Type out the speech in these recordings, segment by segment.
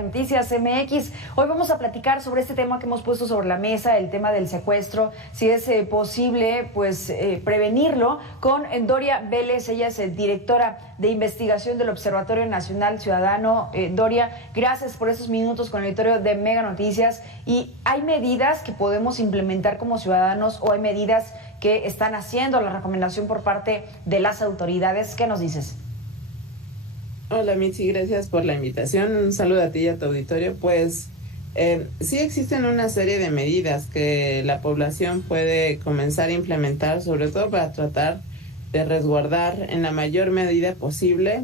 Noticias MX. Hoy vamos a platicar sobre este tema que hemos puesto sobre la mesa, el tema del secuestro, si es posible prevenirlo, con Doria Vélez. Ella es directora de investigación del Observatorio Nacional Ciudadano. Doria, gracias por estos minutos con el auditorio de Mega Noticias. ¿Y hay medidas que podemos implementar como ciudadanos o hay medidas que están haciendo la recomendación por parte de las autoridades? ¿Qué nos dices? Hola Mitzi, gracias por la invitación. Un saludo a ti y a tu auditorio. Pues sí existen una serie de medidas que la población puede comenzar a implementar, sobre todo para tratar de resguardar en la mayor medida posible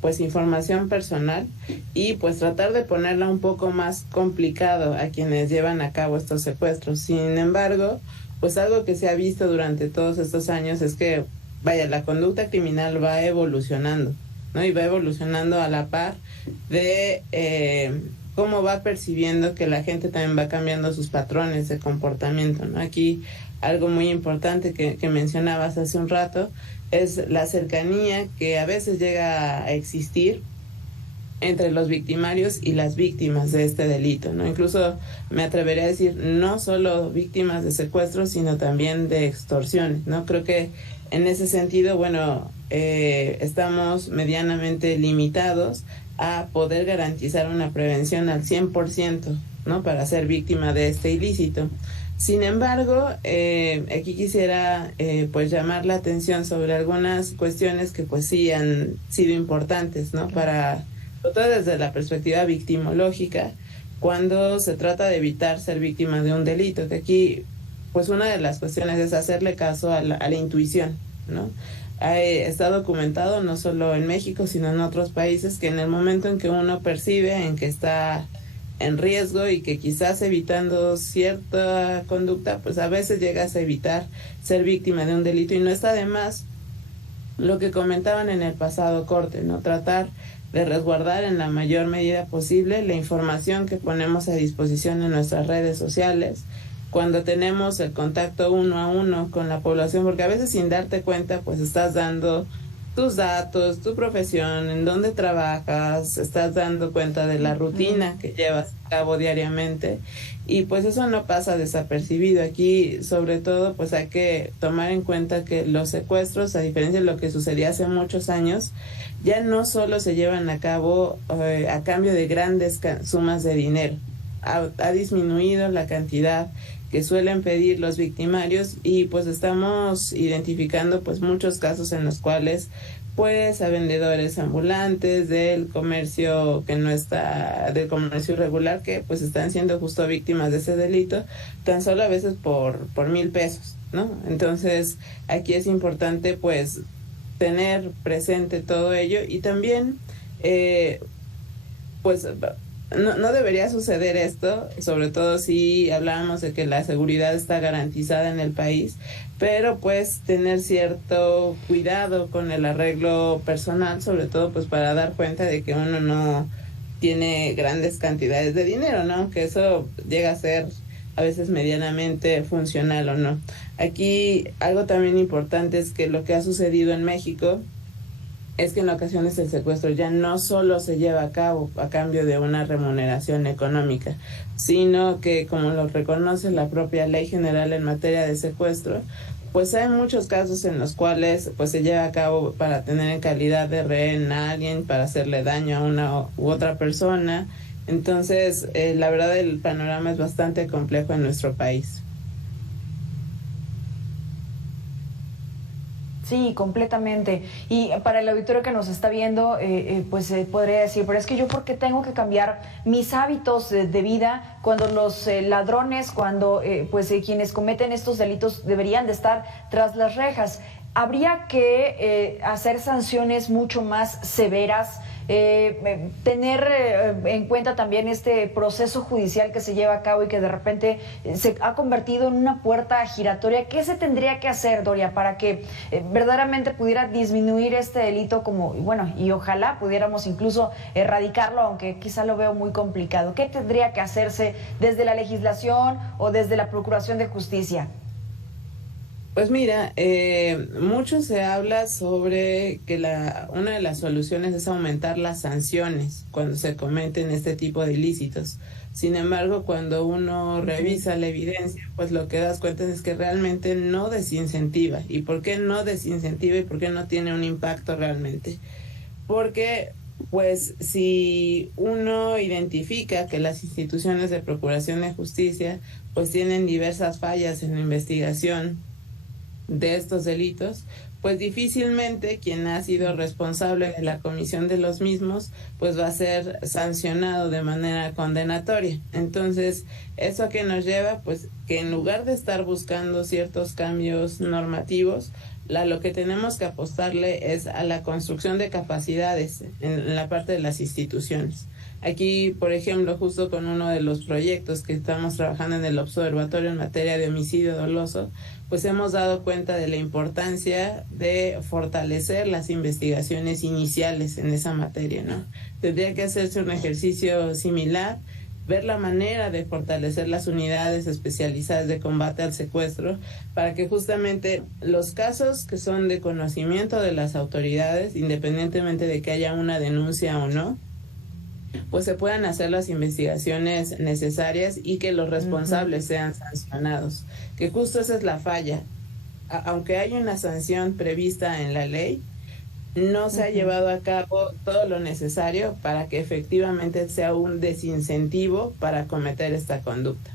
pues información personal y pues tratar de ponerla un poco más complicado a quienes llevan a cabo estos secuestros. Sin embargo, pues algo que se ha visto durante todos estos años es que, vaya, la conducta criminal va evolucionando, ¿no? Y va evolucionando a la par de cómo va percibiendo que la gente también va cambiando sus patrones de comportamiento, ¿no? Aquí algo muy importante que mencionabas hace un rato es la cercanía que a veces llega a existir entre los victimarios y las víctimas de este delito, ¿no? Incluso me atrevería a decir no solo víctimas de secuestros, sino también de extorsiones, ¿no? Creo que en ese sentido, bueno, estamos medianamente limitados a poder garantizar una prevención al 100%, ¿no? Para ser víctima de este ilícito. Sin embargo, aquí quisiera pues llamar la atención sobre algunas cuestiones que pues sí han sido importantes, ¿no? Para, sobre todo desde la perspectiva victimológica, cuando se trata de evitar ser víctima de un delito, que aquí pues una de las cuestiones es hacerle caso a la intuición, ¿no? Está documentado no solo en México, sino en otros países, que en el momento en que uno percibe en que está en riesgo y que quizás evitando cierta conducta, pues a veces llegas a evitar ser víctima de un delito, y no está de más lo que comentaban en el pasado corte, ¿no? Tratar de resguardar en la mayor medida posible la información que ponemos a disposición en nuestras redes sociales, cuando tenemos el contacto uno a uno con la población, porque a veces sin darte cuenta pues estás dando tus datos, tu profesión, en dónde trabajas, estás dando cuenta de la rutina que llevas a cabo diariamente, y pues eso no pasa desapercibido. Aquí sobre todo pues hay que tomar en cuenta que los secuestros, a diferencia de lo que sucedía hace muchos años, ya no solo se llevan a cabo a cambio de grandes sumas de dinero. Ha disminuido la cantidad que suelen pedir los victimarios, y pues estamos identificando pues muchos casos en los cuales pues a vendedores ambulantes del comercio que no está, del comercio irregular, que pues están siendo justo víctimas de ese delito, tan solo a veces por 1,000 pesos, ¿no? Entonces aquí es importante pues tener presente todo ello, y también pues no debería suceder esto, sobre todo si hablábamos de que la seguridad está garantizada en el país, pero pues tener cierto cuidado con el arreglo personal, sobre todo pues para dar cuenta de que uno no tiene grandes cantidades de dinero, ¿no? Que eso llega a ser a veces medianamente funcional o no. Aquí algo también importante es que lo que ha sucedido en México es que en ocasiones el secuestro ya no solo se lleva a cabo a cambio de una remuneración económica, sino que, como lo reconoce la propia Ley General en materia de secuestro, pues hay muchos casos en los cuales pues se lleva a cabo para tener en calidad de rehén a alguien, para hacerle daño a una u otra persona. Entonces, la verdad, el panorama es bastante complejo en nuestro país. Sí, completamente. Y para el auditorio que nos está viendo, podría decir, pero es que yo, ¿por qué tengo que cambiar mis hábitos de vida cuando los ladrones, cuando quienes cometen estos delitos deberían de estar tras las rejas? Habría que hacer sanciones mucho más severas, tener en cuenta también este proceso judicial que se lleva a cabo y que de repente se ha convertido en una puerta giratoria. ¿Qué se tendría que hacer, Doria, para que verdaderamente pudiera disminuir este delito, y ojalá pudiéramos incluso erradicarlo, aunque quizá lo veo muy complicado? ¿Qué tendría que hacerse desde la legislación o desde la Procuración de Justicia? Pues mira, mucho se habla sobre que una de las soluciones es aumentar las sanciones cuando se cometen este tipo de ilícitos. Sin embargo, cuando uno revisa la evidencia, pues lo que das cuenta es que realmente no desincentiva. ¿Y por qué no desincentiva y por qué no tiene un impacto realmente? Porque, pues, si uno identifica que las instituciones de procuración de justicia, pues tienen diversas fallas en la investigación de estos delitos, pues difícilmente quien ha sido responsable de la comisión de los mismos, pues va a ser sancionado de manera condenatoria. Entonces, ¿eso a qué nos lleva? Pues que en lugar de estar buscando ciertos cambios normativos, lo que tenemos que apostarle es a la construcción de capacidades en la parte de las instituciones. Aquí, por ejemplo, justo con uno de los proyectos que estamos trabajando en el observatorio en materia de homicidio doloso, pues hemos dado cuenta de la importancia de fortalecer las investigaciones iniciales en esa materia, ¿no? Tendría que hacerse un ejercicio similar, ver la manera de fortalecer las unidades especializadas de combate al secuestro para que justamente los casos que son de conocimiento de las autoridades, independientemente de que haya una denuncia o no, pues se puedan hacer las investigaciones necesarias y que los responsables sean sancionados. Que justo esa es la falla. Aunque hay una sanción prevista en la ley, no se ha llevado a cabo todo lo necesario para que efectivamente sea un desincentivo para cometer esta conducta.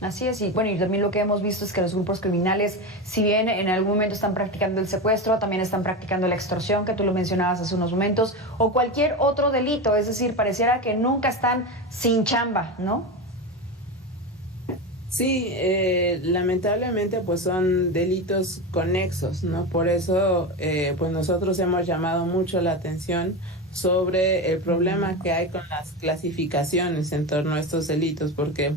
Así es, y bueno, y también lo que hemos visto es que los grupos criminales, si bien en algún momento están practicando el secuestro, también están practicando la extorsión, que tú lo mencionabas hace unos momentos, o cualquier otro delito, es decir, pareciera que nunca están sin chamba, ¿no? Sí, lamentablemente pues son delitos conexos, ¿no? Por eso pues nosotros hemos llamado mucho la atención sobre el problema que hay con las clasificaciones en torno a estos delitos, porque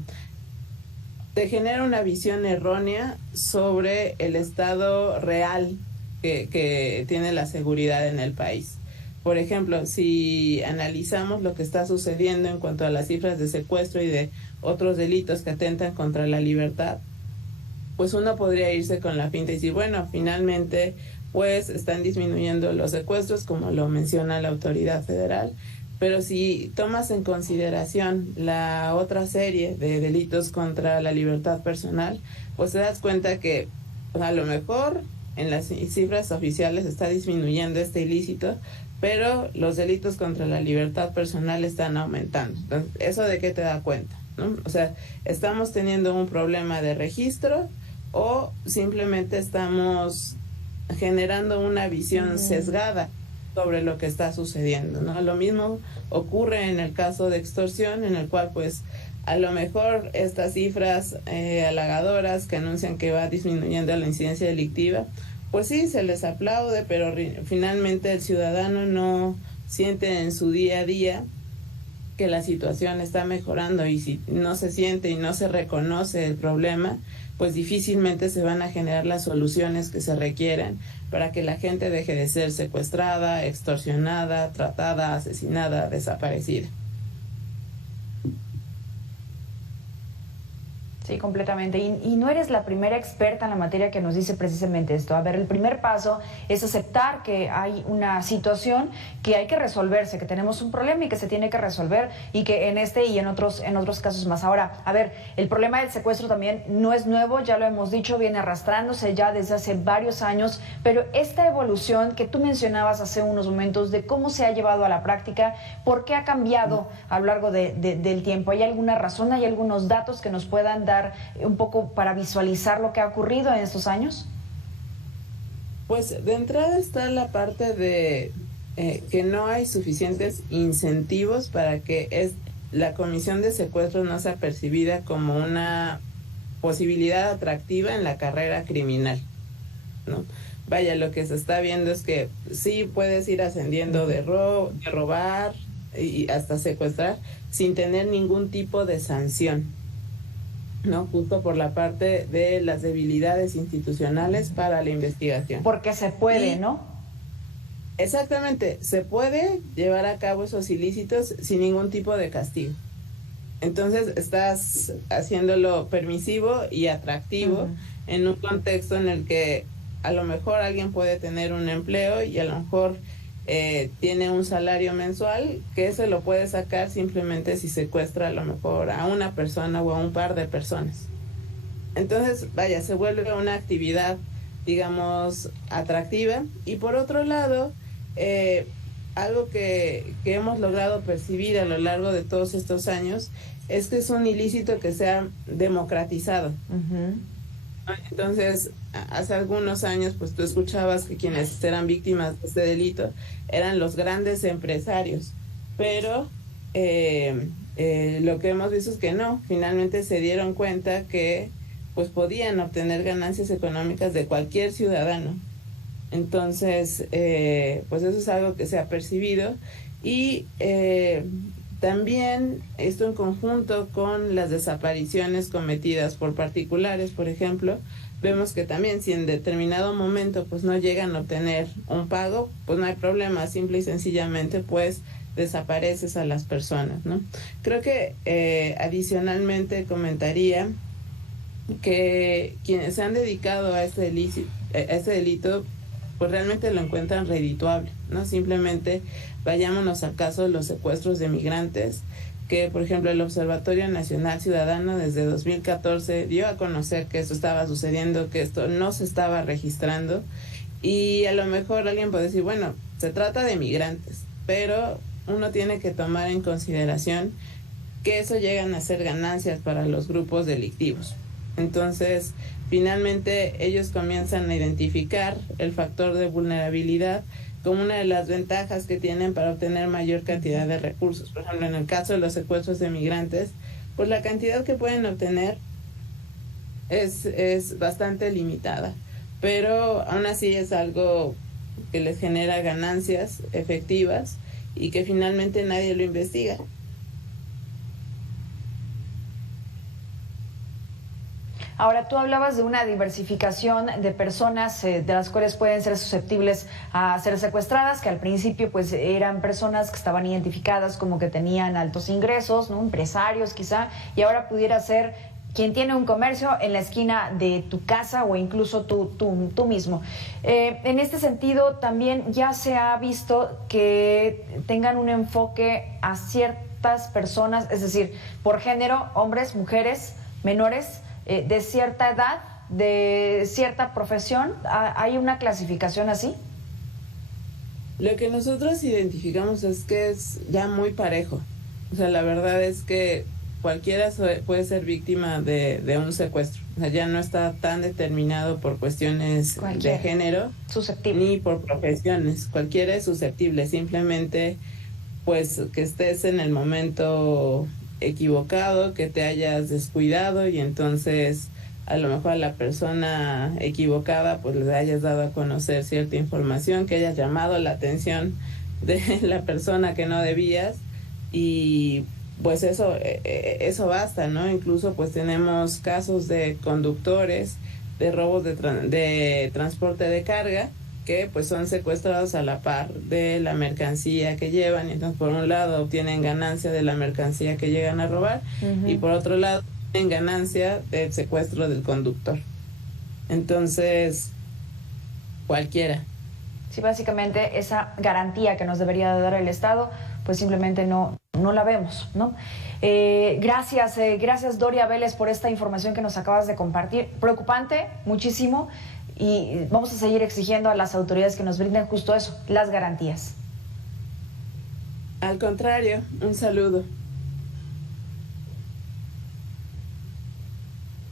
te genera una visión errónea sobre el estado real que tiene la seguridad en el país. Por ejemplo, si analizamos lo que está sucediendo en cuanto a las cifras de secuestro y de otros delitos que atentan contra la libertad, pues uno podría irse con la finta y decir, bueno, finalmente pues están disminuyendo los secuestros, como lo menciona la autoridad federal, pero si tomas en consideración la otra serie de delitos contra la libertad personal, pues te das cuenta que pues, a lo mejor en las cifras oficiales está disminuyendo este ilícito, pero los delitos contra la libertad personal están aumentando. Entonces, ¿eso de qué te da cuenta? ¿No? O sea, ¿estamos teniendo un problema de registro o simplemente estamos generando una visión sesgada sobre lo que está sucediendo, ¿no? Lo mismo ocurre en el caso de extorsión, en el cual pues a lo mejor estas cifras halagadoras que anuncian que va disminuyendo la incidencia delictiva, pues sí, se les aplaude, pero finalmente el ciudadano no siente en su día a día que la situación está mejorando, y si no se siente y no se reconoce el problema, pues difícilmente se van a generar las soluciones que se requieren para que la gente deje de ser secuestrada, extorsionada, tratada, asesinada, desaparecida. Sí, completamente. Y no eres la primera experta en la materia que nos dice precisamente esto. A ver, el primer paso es aceptar que hay una situación que hay que resolverse, que tenemos un problema y que se tiene que resolver, y que en este y en otros casos más. Ahora, a ver, el problema del secuestro también no es nuevo, ya lo hemos dicho, viene arrastrándose ya desde hace varios años, pero esta evolución que tú mencionabas hace unos momentos de cómo se ha llevado a la práctica, ¿por qué ha cambiado a lo largo del tiempo? ¿Hay alguna razón, hay algunos datos que nos puedan dar un poco para visualizar lo que ha ocurrido en estos años? Pues de entrada está la parte de que no hay suficientes incentivos para que la comisión de secuestro no sea percibida como una posibilidad atractiva en la carrera criminal, ¿no? Vaya, lo que se está viendo es que sí puedes ir ascendiendo de robar y hasta secuestrar sin tener ningún tipo de sanción, ¿no? Justo por la parte de las debilidades institucionales para la investigación. Porque se puede, ¿no? Exactamente, se puede llevar a cabo esos ilícitos sin ningún tipo de castigo. Entonces estás haciéndolo permisivo y atractivo en un contexto en el que a lo mejor alguien puede tener un empleo y a lo mejor tiene un salario mensual que se lo puede sacar simplemente si secuestra a lo mejor a una persona o a un par de personas. Entonces, vaya, se vuelve una actividad, digamos, atractiva. Y por otro lado, algo que hemos logrado percibir a lo largo de todos estos años es que es un ilícito que se ha democratizado. Entonces, hace algunos años, pues tú escuchabas que quienes eran víctimas de este delito eran los grandes empresarios, pero lo que hemos visto es que no, finalmente se dieron cuenta que pues podían obtener ganancias económicas de cualquier ciudadano. Entonces, pues eso es algo que se ha percibido y también esto en conjunto con las desapariciones cometidas por particulares, por ejemplo, vemos que también si en determinado momento pues no llegan a obtener un pago, pues no hay problema, simple y sencillamente pues desapareces a las personas, ¿no? Creo que adicionalmente comentaría que quienes se han dedicado a este delito pues realmente lo encuentran redituable, ¿no? Simplemente vayámonos al caso de los secuestros de migrantes, que por ejemplo el Observatorio Nacional Ciudadano desde 2014 dio a conocer que esto estaba sucediendo, que esto no se estaba registrando, y a lo mejor alguien puede decir, bueno, se trata de migrantes, pero uno tiene que tomar en consideración que eso llegan a ser ganancias para los grupos delictivos. Entonces, finalmente ellos comienzan a identificar el factor de vulnerabilidad como una de las ventajas que tienen para obtener mayor cantidad de recursos. Por ejemplo, en el caso de los secuestros de migrantes, pues la cantidad que pueden obtener es bastante limitada, pero aún así es algo que les genera ganancias efectivas y que finalmente nadie lo investiga. Ahora, tú hablabas de una diversificación de personas de las cuales pueden ser susceptibles a ser secuestradas, que al principio pues eran personas que estaban identificadas como que tenían altos ingresos, ¿no? Empresarios quizá, y ahora pudiera ser quien tiene un comercio en la esquina de tu casa o incluso tú mismo. En este sentido, también ya se ha visto que tengan un enfoque a ciertas personas, es decir, por género, hombres, mujeres, menores, de cierta edad, de cierta profesión. ¿Hay una clasificación así? Lo que nosotros identificamos es que es ya muy parejo. O sea, la verdad es que cualquiera puede ser víctima de un secuestro. O sea, ya no está tan determinado por cuestiones de género ni por profesiones. Cualquiera es susceptible, simplemente pues que estés en el momento equivocado, que te hayas descuidado y entonces a lo mejor a la persona equivocada pues le hayas dado a conocer cierta información, que hayas llamado la atención de la persona que no debías, y pues eso basta, ¿no? Incluso pues tenemos casos de conductores de robos de transporte de carga que pues son secuestrados a la par de la mercancía que llevan, y entonces por un lado obtienen ganancia de la mercancía que llegan a robar y por otro lado obtienen ganancia del secuestro del conductor. Entonces, cualquiera. Sí, básicamente esa garantía que nos debería dar el Estado, pues simplemente no la vemos, ¿no? Gracias Doria Vélez por esta información que nos acabas de compartir. Preocupante, muchísimo. Y vamos a seguir exigiendo a las autoridades que nos brinden justo eso, las garantías. Al contrario, un saludo.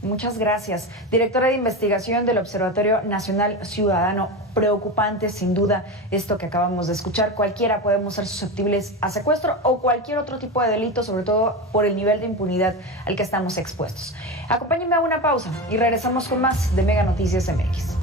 Muchas gracias. Directora de Investigación del Observatorio Nacional Ciudadano. Preocupante, sin duda, esto que acabamos de escuchar. Cualquiera podemos ser susceptibles a secuestro o cualquier otro tipo de delito, sobre todo por el nivel de impunidad al que estamos expuestos. Acompáñenme a una pausa y regresamos con más de Mega Noticias MX.